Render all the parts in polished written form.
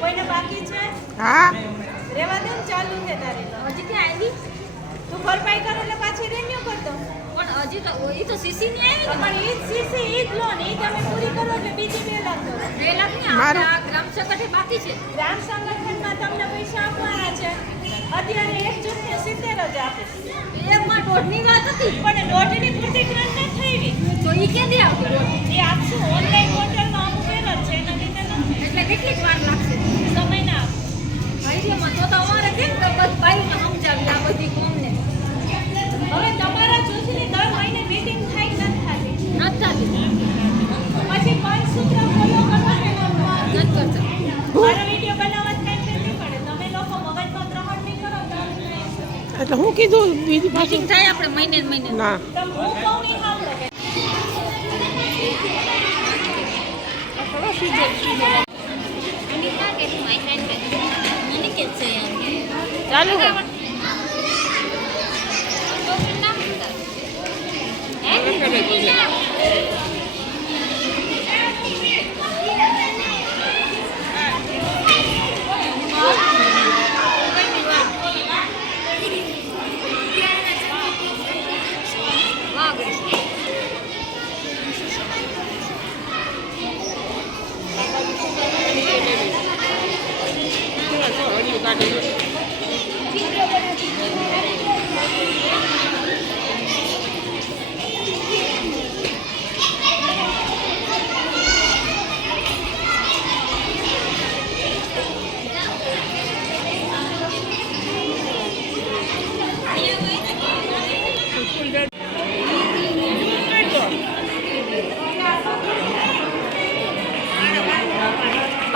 કોઈને બાકી છે? હા રેવા દે ને, ચાલુ છે તારે તો. હજી ક્યાં આવી? તું ભરપાઈ કરો એટલે પાછી રેન્યુ કરતો. પણ હજી તો ઈ તો સીસી ની આવી પણ ઈ જ સીસી, ઈ જ લોન, ઈ તમે પૂરી કરો એટલે બીજી 2 લાખ દો. 2 લાખ ની મારું- આ ગ્રામ સંગઠે બાકી છે. ગ્રામ સંગઠનમાં તમને પૈસા આપવાના છે. અત્યારે એક જૂથને 70 જ આપે. એકમાં દોઢની વાત હતી. પણ દોઢની પૂરતી ગ્રાન્ટ ન થઈ. તો ઈ ક્યાંથી આવતી દોઢ? એ આપશું ઓનલાઈન પોર્ટલમાં અમુક એરર છે એના લીધે નથી. એટલે કેટલીક વાર લાગશે? સમય ના આપે. આઈડિયામાં તો અમારે કેમ તો બસ ભાઈને સમજાવી આ બધી કોમને હવે તમારા જૂથની દર મહિને મીટિંગ થાય કે નથી થતી? નથી થતી. પછી પંચસૂત્ર ફોલો કરવા કે ન કરવા? નથી કરતા. મારો વિડીયો બનાવવા ટાઈમ નથી પડે. તમે લોકો મગજમાં ગ્રહણ નહીં કરો તો નહીં થાય. એટલે હું કીધું બીજી પાછું મીટિંગ થાય આપણે મહિને ને મહિને. ના તો હું કહું નહીં સાંભળો કે અનિતા કે માય ફ્રેન્ડ મને કે છે ચાલુ છે. તો નામ બતા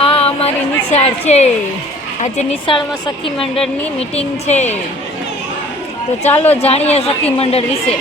આ અમારી નિશાળ છે. આજે નિશાળમાં સખી મંડળની મીટિંગ છે. તો ચાલો જાણીએ સખી મંડળ વિશે.